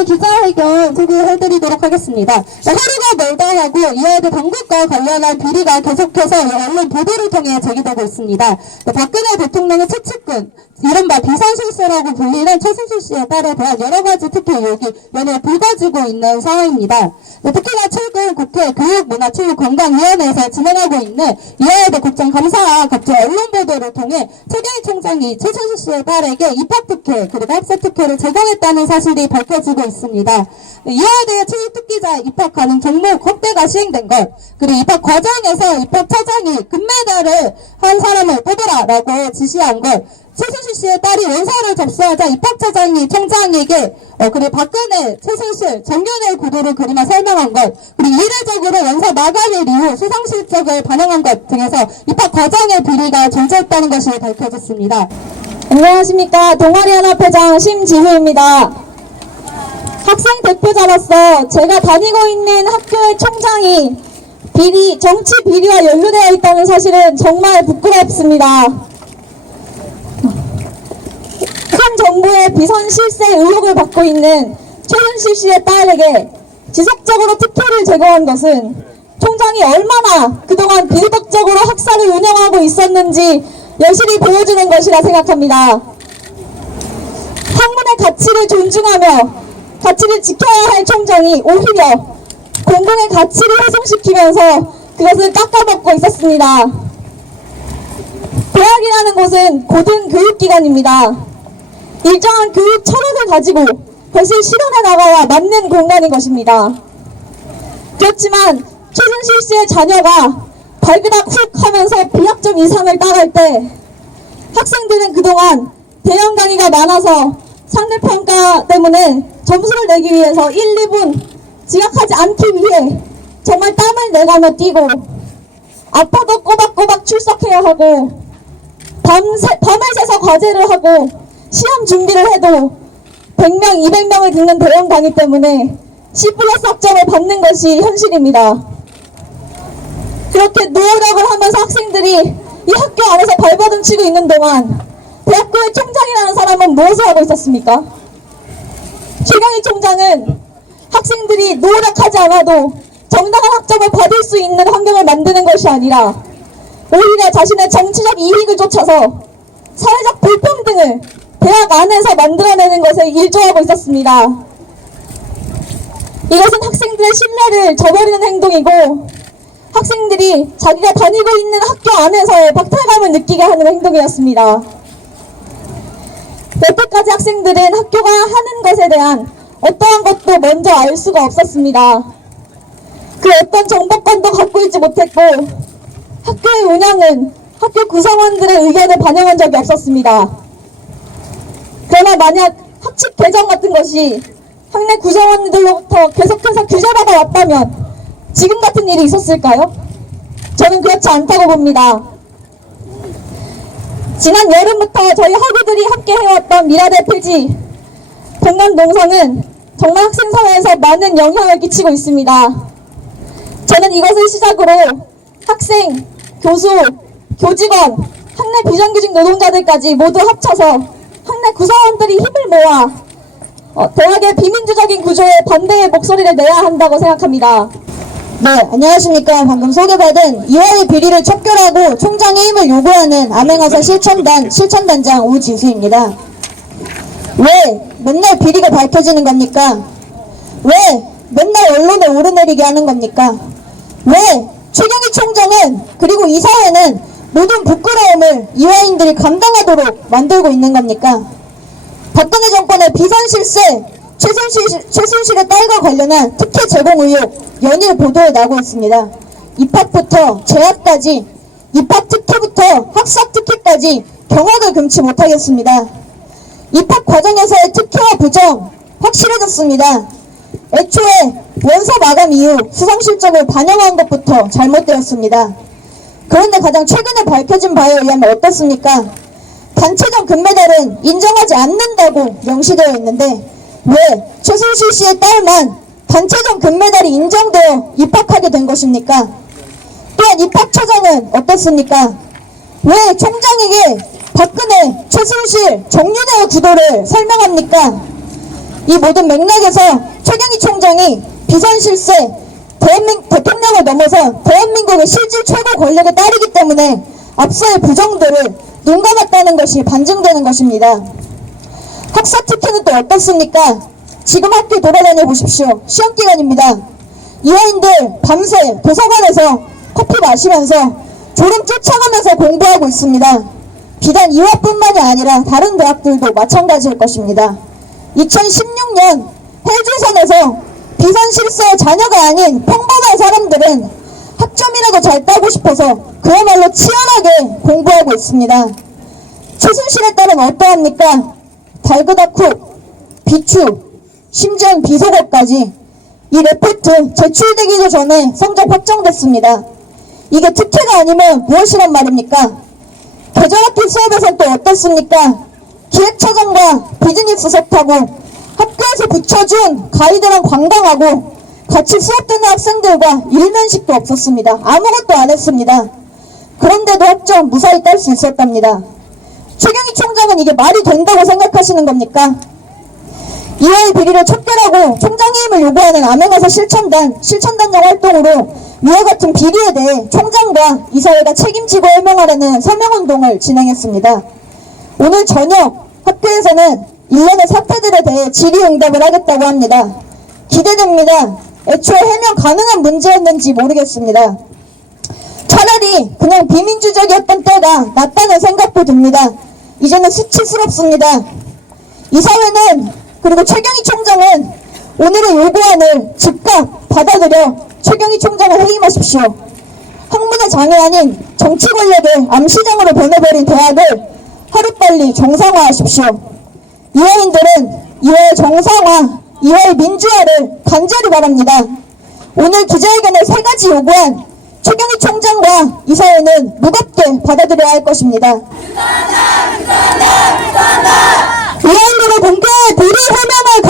오늘 기자회견 소개해드리도록 하겠습니다. 하루가 멀다 하고 이와 같은 당국과 관련한 비리가 계속해서 언론 보도를 통해 제기되고 있습니다. 박근혜 대통령의 최측근, 이른바 비선실세라고 불리는 최순실 씨의 딸에 대한 여러 가지 특혜 의혹이 연일 불거지고 있는 상황입니다. 특히나 최근 국회 교육문화체육관광위원회에서 진행하고 있는 이화여대 국정감사와 각종 언론 보도를 통해 최경희 총장이 최순실 씨의 딸에게 입학 특혜 그리고 학생 특혜를 제공했다는 사실이 밝혀지고 있습니다. 이화여대 체육특기자 입학 가능 종목 확대가 시행된 것, 그리고 입학 과정에서 입학처장이 금메달을 한 사람을 뽑으라라고 지시한 것, 최순실 씨의 딸이 원서를 접수하자 입학처장이 총장에게 그리고 박근혜, 최순실, 정윤의 구도를 그리며 설명한 것, 그리고 이례적으로 원서 마감일 이후 수상 실적을 반영한 것 등에서 입학 과정의 비리가 존재했다는 것이 밝혀졌습니다. 안녕하십니까. 동아리연합회장 심지휘입니다. 학생 대표자로서 제가 다니고 있는 학교의 총장이 정치 비리와 연루되어 있다는 사실은 정말 부끄럽습니다. 현 정부의 비선 실세 의혹을 받고 있는 최순실 씨의 딸에게 지속적으로 특혜를 제공한 것은 총장이 얼마나 그동안 비리덕적으로 학사를 운영하고 있었는지 여실히 보여주는 것이라 생각합니다. 학문의 가치를 존중하며 가치를 지켜야 할 총장이 오히려 공공의 가치를 훼손시키면서 그것을 깎아먹고 있었습니다. 대학이라는 곳은 고등교육기관입니다. 일정한 교육 철학을 가지고 그것을 실현해 나가야 맞는 공간인 것입니다. 그렇지만 최순실 씨의 자녀가 발그닥 훅 하면서 비학점 이상을 따갈 때 학생들은 그동안 대형 강의가 많아서 상대평가 때문에 점수를 내기 위해서 1, 2분 지각하지 않기 위해 정말 땀을 내가며 뛰고 아파도 꼬박꼬박 출석해야 하고 밤을 새서 과제를 하고 시험 준비를 해도 100명, 200명을 듣는 대형 강의 때문에 C+ 학점을 받는 것이 현실입니다. 그렇게 노력을 하면서 학생들이 이 학교 안에서 발버둥 치고 있는 동안 대학교의 총장이라는 사람은 무엇을 하고 있었습니까? 최경희 총장은 학생들이 노력하지 않아도 정당한 학점을 받을 수 있는 환경을 만드는 것이 아니라 오히려 자신의 정치적 이익을 쫓아서 사회적 불평등을 대학 안에서 만들어내는 것에 일조하고 있었습니다. 이것은 학생들의 신뢰를 저버리는 행동이고 학생들이 자기가 다니고 있는 학교 안에서의 박탈감을 느끼게 하는 행동이었습니다. 여태까지 학생들은 학교가 하는 것에 대한 어떠한 것도 먼저 알 수가 없었습니다. 그 어떤 정보권도 갖고 있지 못했고 학교의 운영은 학교 구성원들의 의견을 반영한 적이 없었습니다. 그러나 만약 학칙 개정 같은 것이 학내 구성원들로부터 계속해서 규제받아 왔다면 지금 같은 일이 있었을까요? 저는 그렇지 않다고 봅니다. 지난 여름부터 저희 학우들이 함께 해왔던 미라대 폐지, 공간동성은 정말 학생사회에서 많은 영향을 끼치고 있습니다. 저는 이것을 시작으로 학생, 교수, 교직원, 학내 비정규직 노동자들까지 모두 합쳐서 학내 구성원들이 힘을 모아 대학의 비민주적인 구조에 반대의 목소리를 내야 한다고 생각합니다. 네, 안녕하십니까. 방금 소개받은 이화의 비리를 척결하고 총장의 힘을 요구하는 암행어사 실천단장 우지수입니다. 왜 맨날 비리가 밝혀지는 겁니까? 왜 맨날 언론에 오르내리게 하는 겁니까? 왜 최경희 총장은 그리고 이 사회는 모든 부끄러움을 이화인들이 감당하도록 만들고 있는 겁니까? 박근혜 정권의 비선실세, 최순실의 딸과 관련한 특혜 제공 의혹 연일 보도에 나오고 있습니다. 입학부터 재학까지, 입학 특혜부터 학사 특혜까지 경악을 금치 못하겠습니다. 입학 과정에서의 특혜와 부정 확실해졌습니다. 애초에 원서 마감 이후 수상 실적을 반영한 것부터 잘못되었습니다. 그런데 가장 최근에 밝혀진 바에 의하면 어떻습니까? 단체전 금메달은 인정하지 않는다고 명시되어 있는데 왜 최순실 씨의 딸만 단체전 금메달이 인정되어 입학하게 된 것입니까? 또한 입학처장은 어떻습니까? 왜 총장에게 박근혜, 최순실, 정윤회의 구도를 설명합니까? 이 모든 맥락에서 최경희 총장이 비선 실세, 대통령을 넘어서 대한민국의 실질 최고 권력에 따르기 때문에 앞서의 부정들을 눈 감았다는 것이 반증되는 것입니다. 학사 특혜는 또 어떻습니까? 지금 학교 돌아다녀 보십시오. 시험기간입니다. 이화인들 밤새 도서관에서 커피 마시면서 졸음 쫓아가면서 공부하고 있습니다. 비단 이화뿐만이 아니라 다른 대학들도 마찬가지일 것입니다. 2016년 헬조선에서 비선 실세의 자녀가 아닌 평범한 사람들은 학점이라도 잘 따고 싶어서 그야말로 치열하게 공부하고 있습니다. 최순실에 따른 어떠합니까? 달그다쿡, 비추, 심지어는 비속어까지 이 레포트 제출되기도 전에 성적 확정됐습니다. 이게 특혜가 아니면 무엇이란 말입니까? 계절학기 수업에선 또 어떻습니까? 기획처장과 비즈니스 석 타고 학교에서 붙여준 가이드랑 관광하고 같이 수업 듣는 학생들과 일면식도 없었습니다. 아무것도 안 했습니다. 그런데도 학점 무사히 딸 수 있었답니다. 최경희 총장은 이게 말이 된다고 생각하시는 겁니까? 이화의 비리를 척결하고 총장해임을 요구하는 암행어사 실천단장 활동으로 이와 같은 비리에 대해 총장과 이사회가 책임지고 해명하려는 서명운동을 진행했습니다. 오늘 저녁 학교에서는 일련의 사태들에 대해 질의응답을 하겠다고 합니다. 기대됩니다. 애초에 해명 가능한 문제였는지 모르겠습니다. 차라리 그냥 비민주적이었던 때가 낫다는 생각도 듭니다. 이제는 수치스럽습니다. 이사회는 그리고 최경희 총장은 오늘의 요구안을 즉각 받아들여 최경희 총장을 해임하십시오. 학문의 장애 아닌 정치 권력의 암시장으로 변해버린 대학을 하루빨리 정상화하십시오. 이화인들은 이화의 정상화, 이화의 민주화를 간절히 바랍니다. 오늘 기자회견의 3가지 요구안 최경희 총장과 이사회는 무겁게 받아들여야 할 것입니다. 이화인들의 공개 비리 해명을